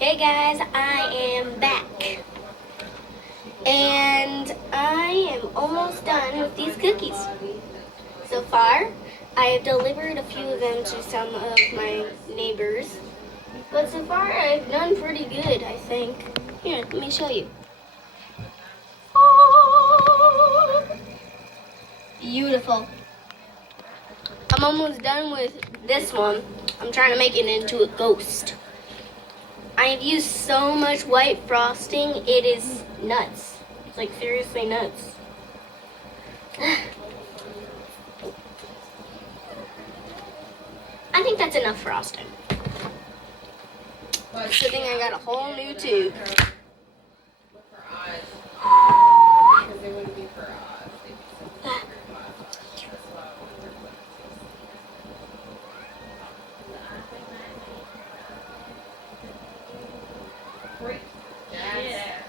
Hey guys, I am back. And I am almost done with these cookies. So far, I have delivered a few of them to some of my neighbors. But so far, I've done pretty good, I think. Here, let me show you. Oh, beautiful. I'm almost done with this one. I'm trying to make it into a ghost. I have used so much white frosting, it is nuts. It's like seriously nuts. I think that's enough frosting. It's a good thing I got a whole new tube.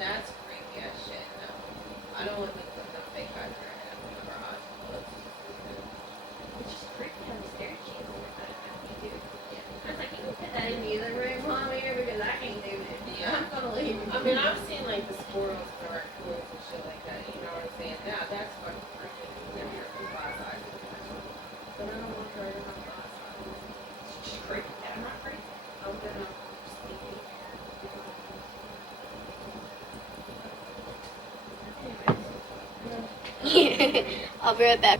That's creepy as shit. No, I don't want the fake eyes for her eyes. It's just creepy how the staircase is. I was like, you can put that in the other room, Mommy, because I can't do it. Yeah. I'm gonna leave it. I mean, I've seen like the squirrels, the raccoons, and shit like that. You know what I'm saying? Now that's fucking creepy. They're here for glass eyes. But I don't want her to have glass eyes. It's just creepy. I'm not creepy. I'm gonna sleep. I'll be right back.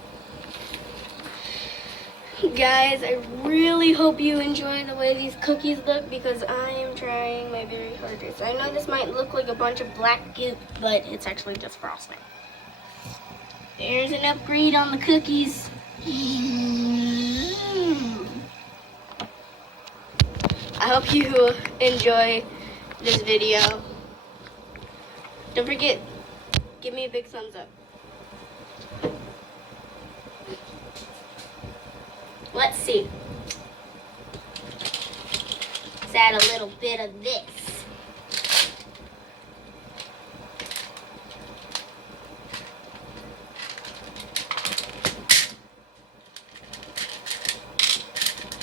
Guys, I really hope you enjoy the way these cookies look because I am trying my very hardest. I know this might look like a bunch of black goop, but it's actually just frosting. There's an upgrade on the cookies. I hope you enjoy this video. Don't forget, give me a big thumbs up. Let's see. Let's add a little bit of this.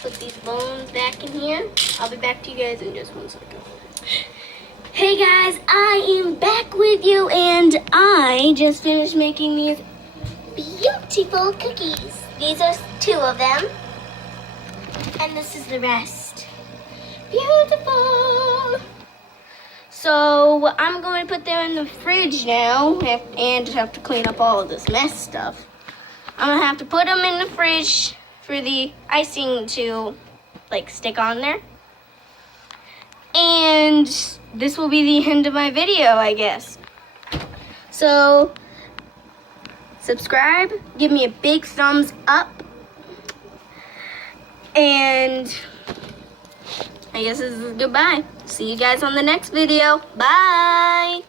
Put these bones back in here. I'll be back to you guys in just 1 second. Hey guys, I am back with you and I just finished making these beautiful cookies. These are 2 of them. And this is the rest. Beautiful. So I'm going to put them in the fridge now and just have to clean up all of this mess stuff. I'm going to have to put them in the fridge for the icing to like stick on there. And this will be the end of my video, I guess. So subscribe, give me a big thumbs up, and I guess this is goodbye. See you guys on the next video. Bye.